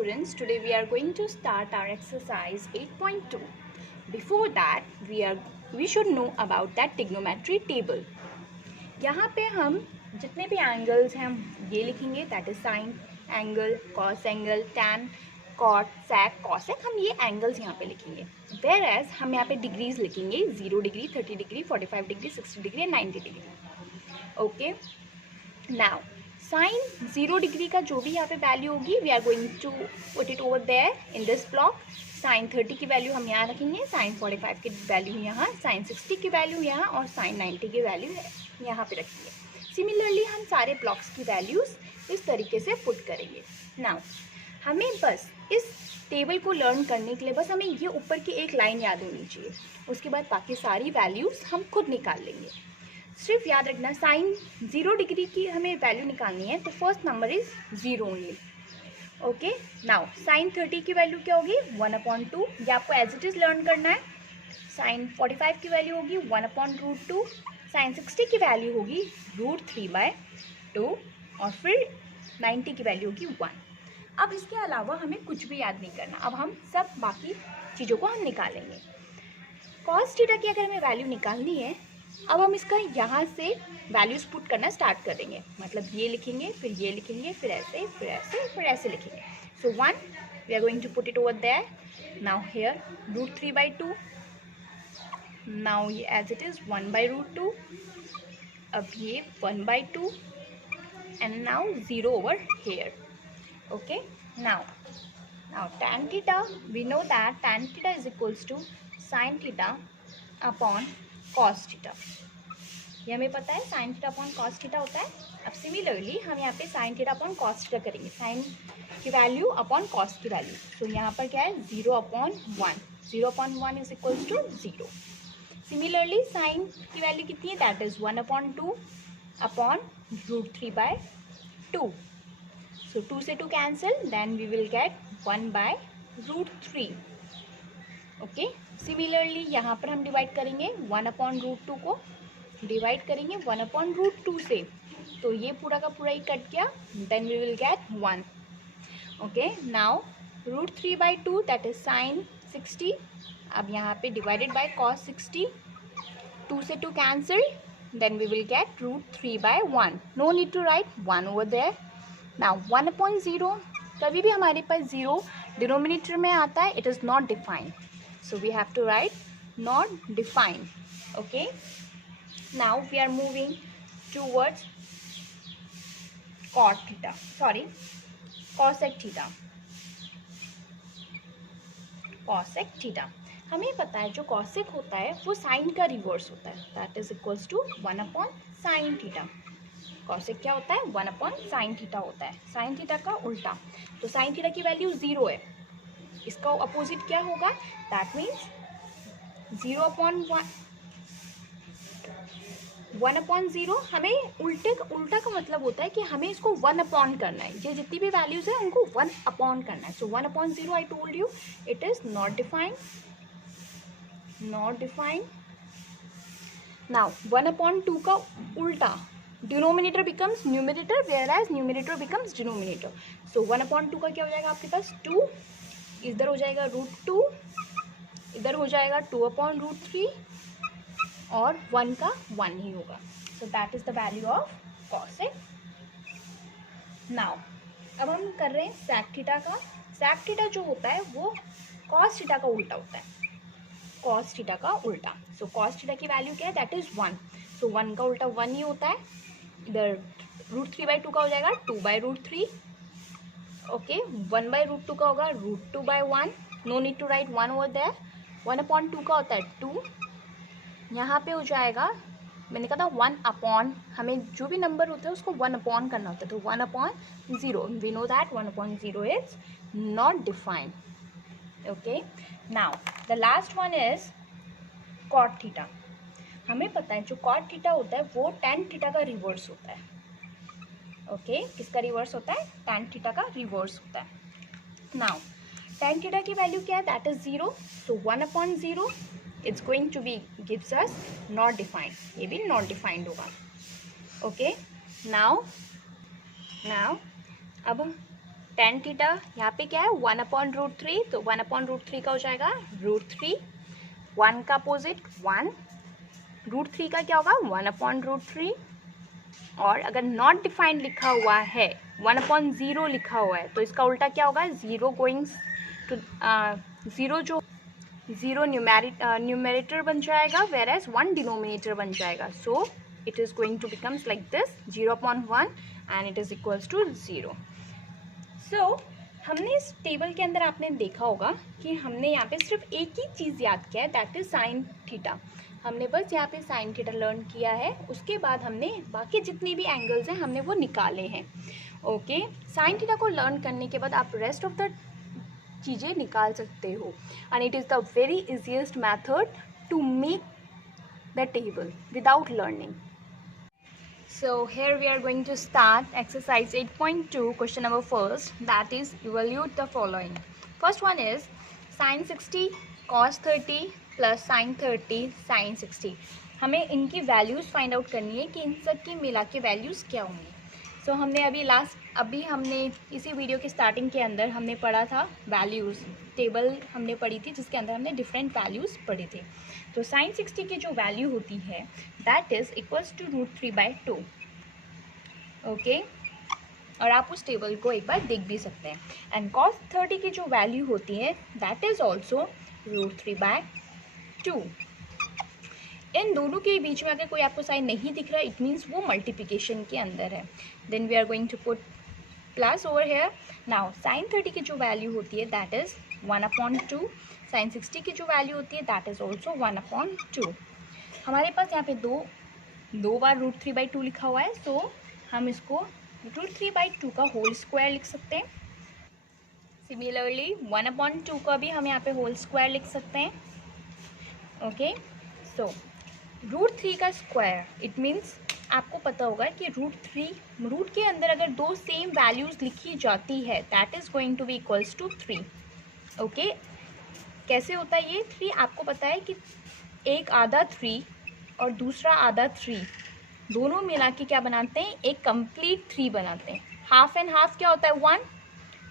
students, today we are going to start our exercise 8.2. Before that, we should know about that trigonometry table. यहाँ पे हम जितने भी angles हैं हम ये लिखेंगे, that is sine angle, cos angle, tan, cot, sec, cosec, हम ये एंगल्स यहाँ पे लिखेंगे. वेयर एज हम यहाँ पे डिग्रीज लिखेंगे 0 degree, 30 degree, 45 degree, 60 degree and 90 degree. Okay, now sine 0 degree का जो भी यहाँ पे वैल्यू होगी we are going to put it over there in this block. Sine 30 की वैल्यू हम यहाँ रखेंगे, साइन 45 की वैल्यू यहाँ, साइन 60 की वैल्यू यहाँ और साइन 90 की वैल्यू यहाँ पे रखेंगे. सिमिलरली हम सारे ब्लॉक्स की वैल्यूज़ इस तरीके से पुट करेंगे. नाउ हमें बस इस टेबल को लर्न करने के लिए बस हमें ये ऊपर की एक लाइन याद होनी चाहिए. उसके बाद बाकी सारी वैल्यूज़ हम खुद निकाल लेंगे. सिर्फ याद रखना साइन 0 डिग्री की हमें वैल्यू निकालनी है तो first number is 0 only. Okay, now sign 30 की वैल्यू क्या होगी 1/2. ये आपको एज इट इज़ लर्न करना है. साइन 45 की वैल्यू होगी 1/√2. साइन 60 की वैल्यू होगी √3/2 और फिर 90 की वैल्यू होगी 1. अब इसके अलावा हमें कुछ भी याद नहीं करना. अब हम सब बाकी चीज़ों को हम निकालेंगे. कॉस थीटा की अगर हमें वैल्यू निकालनी है, अब हम इसका यहाँ से वैल्यूज पुट करना स्टार्ट कर देंगे. मतलब ये लिखेंगे, फिर ये लिखेंगे, फिर ऐसे, फिर ऐसे, फिर ऐसे लिखेंगे. So 1 we are going to put it over there. Now here √3/2. Now ये एज इट इज़ 1/√2. अब ये 1/2 and now 0 over here. Okay, now tan theta, we know that tan theta is equals to sine theta upon cos theta. ये हमें पता है sine theta upon cos theta होता है. अब सिमिलरली हम यहाँ पे sine theta upon cos theta करेंगे, साइन की वैल्यू अपॉन कॉस की वैल्यू. तो यहाँ पर क्या है 0/1. 0/1 is equals to 0. Similarly sine की वैल्यू कितनी है, दैट इज 1/2 अपॉन √3/2. सो 2 से 2 cancel, then we will get 1/√3. Okay, similarly यहाँ पर हम डिवाइड करेंगे 1/√2 को डिवाइड करेंगे 1/√2 से, तो ये पूरा का पूरा ही कट गया. Then we will get 1. Okay, now √3/2 that is sine 60. अब यहाँ पे डिवाइडेड बाय कॉस 60, 2 से 2 cancel, then we will get √3/1. No need to write 1 over there. Now 1/0, कभी भी हमारे पास 0 डिनोमिनेटर में आता है, it is not defined. So we have to write not defined. Okay, now we are moving towards cot theta, sorry, cosec theta. cosec theta हमें पता है जो cosec होता है वो साइन का रिवर्स होता है, that is equals to 1/sin theta. cosec क्या होता है 1/sin theta होता है, sin theta का उल्टा. तो sin theta की वैल्यू 0 है, इसका अपोजिट क्या होगा, दैट मीन्स 0/1. 1/0 हमें उल्टा का मतलब होता है कि हमें इसको 1 करना है. ये जितनी भी वैल्यूज है उनको 1 करना है. So 1/0 I told you it is not defined. Now 1/2 का उल्टा, denominator becomes numerator whereas numerator becomes denominator. So 1/2 का क्या हो जाएगा आपके पास 2, इधर हो जाएगा √2, इधर हो जाएगा 2/√3 और 1 का 1 ही होगा. So that is the value of cosec. Now अब हम कर रहे हैं सैक थीटा का. सैक थीटा जो होता है वो कॉस थीटा का उल्टा होता है, कॉस थीटा का उल्टा. सो कॉस थीटा की वैल्यू क्या है, दैट इज 1. सो 1 का उल्टा 1 ही होता है. इधर √3/2 का हो जाएगा 2/√3. ओके, 1/√2 का होगा √2/1. No need to write 1 over there. 1/2 का होता है 2. यहाँ पे हो जाएगा, मैंने कहा था 1/, हमें जो भी नंबर होता है उसको 1/ करना होता है, तो 1/0. We know that 1/0 is not defined. Okay, now the last one is cot theta. हमें पता है जो कॉट थीटा होता है वो tan थीटा का रिवर्स होता है. ओके, किसका रिवर्स होता है, tan थीटा का रिवर्स होता है. नाउ tan थीटा की वैल्यू क्या है, that is 0. So 1/0 it's going to be gives us not defined. ये भी नॉट डिफाइंड होगा. ओके, नाउ अब tan थीटा यहाँ पे क्या है 1/√3, तो 1/√3 का हो जाएगा √3, 1 का अपोजिट 1, √3 का क्या होगा 1/√3, और अगर नॉट डिफाइंड लिखा हुआ है 1/0 लिखा हुआ है तो इसका उल्टा क्या होगा 0 गोइंग टू 0, जो 0 न्यूमरेटर बन जाएगा, वेर एज 1 डिनोमिनेटर बन जाएगा. So it is going to becomes like this 0/1 and it is equals to 0. So हमने इस टेबल के अंदर आपने देखा होगा कि हमने यहाँ पे सिर्फ एक ही चीज़ याद किया है, दैट इज साइन थीटा. हमने बस यहाँ पे साइन थीटा लर्न किया है, उसके बाद हमने बाकी जितनी भी एंगल्स हैं हमने वो निकाले हैं. ओके, साइन थीटा को लर्न करने के बाद आप रेस्ट ऑफ द चीज़ें निकाल सकते हो, and it is the very easiest method to make the table without learning. So here we are going to start exercise 8.2, question number first, that is evaluate the following. First one is sin 60 cos 30 plus sin 30 sin 60. हमें इनकी values find out करनी है कि इन सब की मिला के values क्या होंगी. सो हमने अभी हमने इसी वीडियो के स्टार्टिंग के अंदर हमने पढ़ा था वैल्यूज़ टेबल हमने पढ़ी थी, जिसके अंदर हमने डिफरेंट वैल्यूज़ पढ़े थे. तो sin 60 की जो वैल्यू होती है that is equals to √3/2. Okay, और आप उस टेबल को एक बार देख भी सकते हैं. एंड cos 30 की जो वैल्यू होती है दैट इज़ ऑल्सो √3/2. इन दोनों के बीच में अगर कोई आपको साइन नहीं दिख रहा, इट मीन्स वो मल्टीप्लिकेशन के अंदर है. Then we are going to put plus over here. Now sin 30 की जो वैल्यू होती है दैट इज़ 1/2. sin 60 की जो वैल्यू होती है दैट इज़ ऑल्सो 1/2. हमारे पास यहाँ पे दो बार √3/2 लिखा हुआ है, सो हम इसको √3/2 का होल स्क्वायर लिख सकते हैं. सिमिलरली 1/2 का भी हम यहाँ पे होल स्क्वायर लिख सकते हैं. ओके, सो √3 का स्क्वायर, इट मीन्स आपको पता होगा कि रूट के अंदर अगर दो सेम वैल्यूज़ लिखी जाती है that is going to be equals to 3. Okay, कैसे होता है ये 3? आपको पता है कि एक आधा 3 और दूसरा आधा 3 दोनों मिला के क्या बनाते हैं, एक कंप्लीट 3 बनाते हैं. हाफ एंड हाफ क्या होता है 1,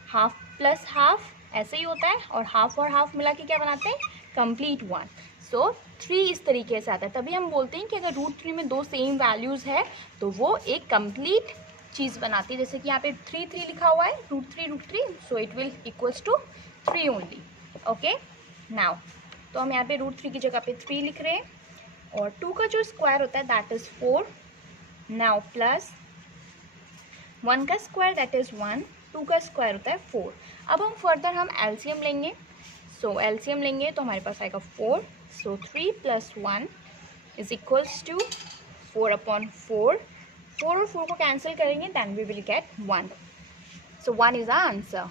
हाफ प्लस हाफ ऐसे ही होता है, और हाफ मिला के क्या बनाते हैं कंप्लीट 1. सो 3 इस तरीके से आता है. तभी हम बोलते हैं कि अगर √3 में दो सेम वैल्यूज़ है तो वो एक कंप्लीट चीज़ बनाती है. जैसे कि यहाँ पे 3 लिखा हुआ है, √3, so it will equals to 3 only. Okay, now तो हम यहाँ पे √3 की जगह पे 3 लिख रहे हैं, और 2 का जो स्क्वायर होता है दैट इज़ 4. नाउ प्लस 1 का स्क्वायर दैट इज़ 1, 2 का स्क्वायर होता है 4. अब हम फर्दर हम एलसीएम लेंगे. सो एलसीएम लेंगे तो हमारे पास आएगा 4. सो 3 + 1 इज इक्वल्स टू 4/4. 4 और 4 को कैंसिल करेंगे then we will get 1. So 1 is our answer.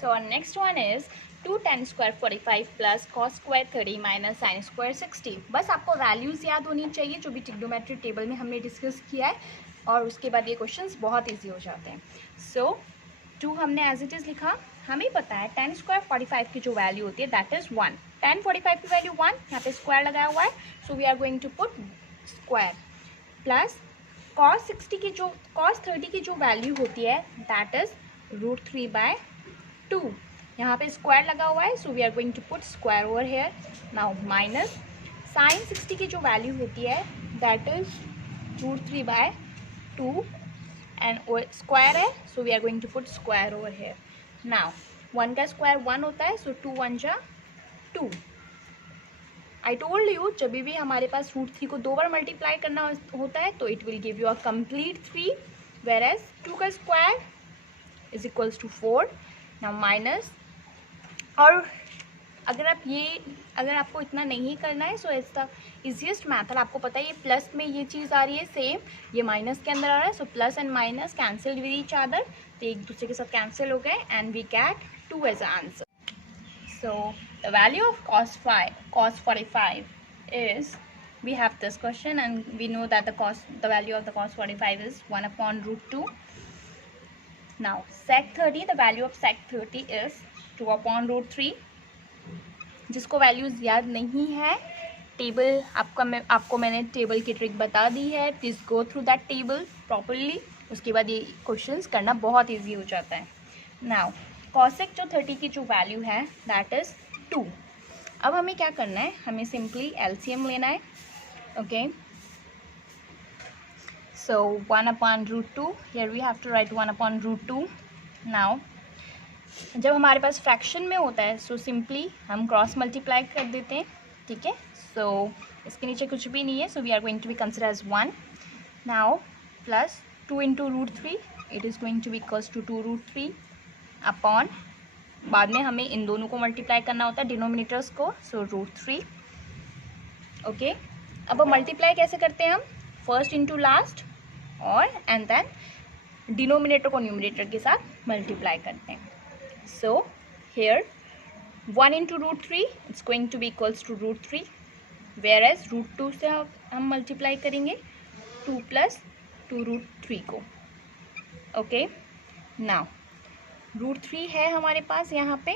So next one is 2 tan square 45 plus cos square 30 minus sin square 60. बस आपको वैल्यूज़ याद होनी चाहिए जो भी ट्रिग्नोमेट्री टेबल में हमने डिस्कस किया है, और उसके बाद ये क्वेश्चंस बहुत इजी हो जाते हैं. सो 2 हमने एज इट इज़ लिखा. हमें पता है tan square 45 की जो वैल्यू होती है दैट इज़ 1. tan 45 की वैल्यू 1, यहाँ पे स्क्वायर लगाया हुआ है, so we are going to put square. Plus cos 30 की जो वैल्यू होती है दैट इज़ √3/2. यहाँ पे स्क्वायर लगा हुआ है, so we are going to put square over here. Now minus sin 60 की जो वैल्यू होती है दैट इज़ √3/2 एंड स्क्वायर है, so we are going to put square over here. Now 1 का स्क्वायर 1 होता है, सो 2 1 जा 2. आई टोल्ड यू जब भी हमारे पास √3 को 2 बार मल्टीप्लाई करना होता है तो it will give you a complete 3, whereas 2 का स्क्वायर is equals to 4. Now minus, और अगर आपको इतना नहीं करना है so it's the easiest method. आपको पता है ये प्लस में ये चीज़ आ रही है सेम, ये माइनस के अंदर आ रहा है, so plus and minus cancel with each other, तो एक दूसरे के साथ कैंसिल हो गए and we get 2 as answer. So the value of cos 45 is, we have this question and we know that the value of the cos 45 is 1/√2. Now sec 30, the value of sec 30 is 2/√3. जिसको values याद नहीं है, table आपको मैंने table की trick बता दी है, please go through that table properly उसके बाद ये क्वेश्चंस करना बहुत ईजी हो जाता है। नाउ कॉसेक जो 30 की जो वैल्यू है दैट इज़ 2। अब हमें क्या करना है, हमें सिंपली एलसीएम लेना है। Okay, so 1/√2, here we have to write 1/√2। Now जब हमारे पास फ्रैक्शन में होता है सो सिंपली हम क्रॉस मल्टीप्लाई कर देते हैं, ठीक है। सो इसके नीचे कुछ भी नहीं है, so we are going to be consider as 1। Now plus 2 × √3, it is going to be equals to 2√3 upon, बाद में हमें इन दोनों को मल्टीप्लाई करना होता है डिनोमिनेटर्स को, सो √3। ओके, अब मल्टीप्लाई कैसे करते हैं हम, फर्स्ट इंटू लास्ट और एंड देन डिनोमिनेटर को न्यूमिनेटर के साथ मल्टीप्लाई करते हैं। So here 1 × √3 it's going to be equals to √3, whereas √2 से हम मल्टीप्लाई करेंगे 2 + 2√3 को। ओके, नाउ √3 है हमारे पास यहाँ पे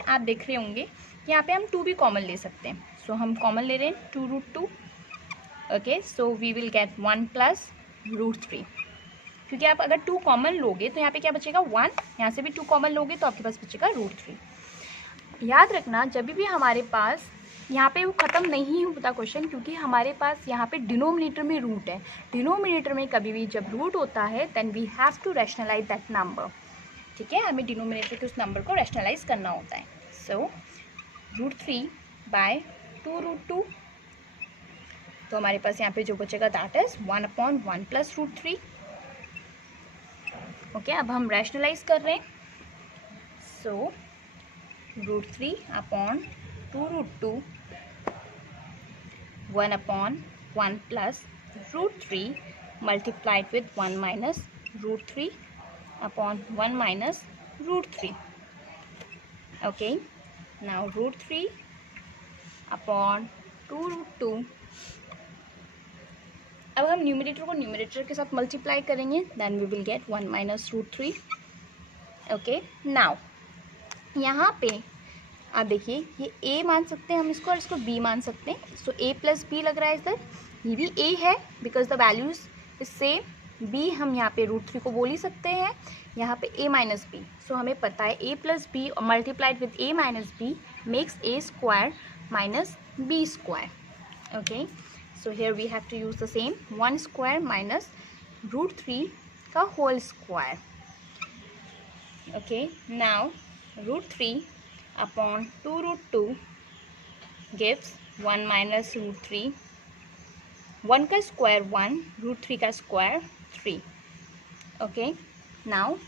आप देख रहे होंगे यहाँ पे हम 2 भी कॉमन ले सकते हैं, सो हम कॉमन ले रहे हैं 2√2। Okay, so we will get 1 + √3, क्योंकि आप अगर 2 कॉमन लोगे तो यहाँ पे क्या बचेगा 1, यहाँ से भी 2 कॉमन लोगे तो आपके पास बचेगा √3। याद रखना जब भी हमारे पास यहाँ पे वो ख़त्म नहीं होता क्वेश्चन, क्योंकि हमारे पास यहाँ पे डिनोमिनेटर में रूट है। डिनोमिनेटर में कभी भी जब रूट होता है then we have to rationalize that number, ठीक है। हमें डिनोमिनेटर के उस नंबर को रैशनलाइज करना होता है। सो √3/2√2, तो हमारे पास यहाँ पे जो बचेगा दैट इज़ 1/1 + √3। ओके, अब हम रैशनलाइज कर रहे हैं, सो √3/2√2 1/1 + √3 multiplied with 1 - √3/1 - √3. Okay, now √3/2√2, अब हम न्यूमिनेटर को न्यूमिनेटर के साथ मल्टीप्लाई करेंगे, then we will get 1 - √3। Okay, now यहाँ पे आप देखिए ये a मान सकते हैं हम इसको, और इसको b मान सकते हैं। सो a + b लग रहा है इधर, ये भी a है because the values is same. b हम यहाँ पे √3 को बोल ही सकते हैं, यहाँ पे a - b। सो हमें पता है a + b multiplied with a - b makes a² - b²। Okay, so here we have to use the same 1² minus √3 का whole square. Okay, now √3/2√2 gives 1 - √3, 1 का स्क्वायर 1, √3 का square 3। Okay, now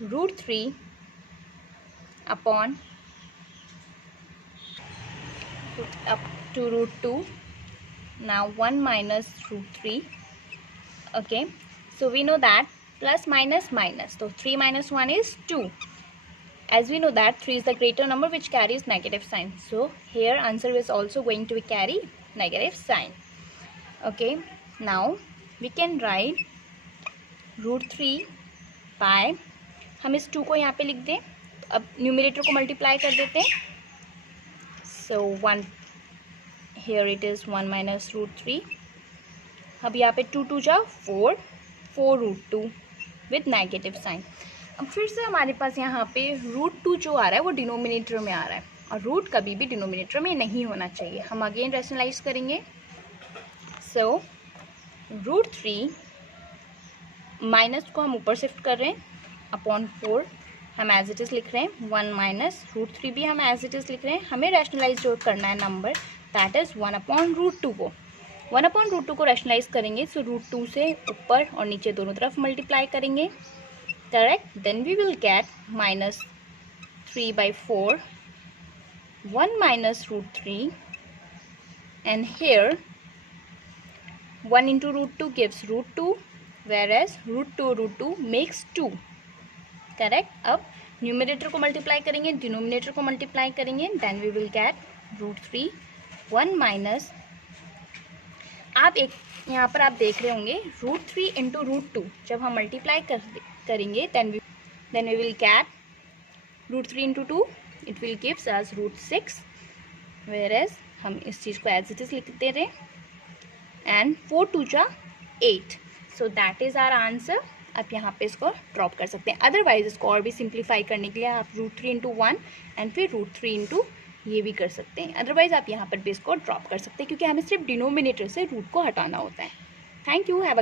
√3/2√2, now 1 - √3. Okay, so we know that plus minus minus, so 3 - 1 is 2. As we know that 3 is the greater number which carries negative sign, so here answer is also going to carry negative sign. Okay, now we can write √3/, हम इस 2 को यहाँ पे लिख दें, अब numerator को multiply कर देते हैं। So 1, here it is 1 - √3, अब यहाँ पे 2 × 2 = 4, 4√2 विथ नेगेटिव साइन। अब फिर से हमारे पास यहाँ पे √2 जो आ रहा है वो डिनोमिनेटर में आ रहा है, और रूट कभी भी डिनोमिनेटर में नहीं होना चाहिए। हम अगेन रैशनलाइज करेंगे, सो √3 माइनस को हम ऊपर शिफ्ट कर रहे हैं अपॉन 4 हम एज इट इज़ लिख रहे हैं, 1 - √3 भी हम एज इट इज़ लिख रहे हैं। हमें रैशनलाइज जो करना है नंबर दैट इज़ 1/√2 को, 1/√2 को रैशनलाइज करेंगे, सो √2 से ऊपर और नीचे दोनों तरफ मल्टीप्लाई करेंगे, correct. Then we will get -3/4, 1 - √3, and here 1 × √2 gives √2, whereas √2 makes 2, correct. अब न्यूमिनेटर को मल्टीप्लाई करेंगे, डिनोमिनेटर को मल्टीप्लाई करेंगे, देन वी विल गेट √3, 1 - आप एक यहाँ पर आप देख रहे होंगे √3 × √2 जब हम मल्टीप्लाई करेंगे then we will get √3 × 2, it will gives us √6, whereas हम इस चीज़ को एज इट इज़ लिख दे रहे हैं, and 4 × 2 = 8, so that is our answer. आप यहाँ पे इसको ड्रॉप कर सकते हैं। अदरवाइज इसको और भी सिंप्लीफाई करने के लिए आप √3 × 1 एंड फिर √3 ये भी कर सकते हैं। अदरवाइज आप यहाँ पर भी इसको ड्रॉप कर सकते हैं, क्योंकि हमें सिर्फ डिनोमिनेटर से रूट को हटाना होता है। Thank you. Have a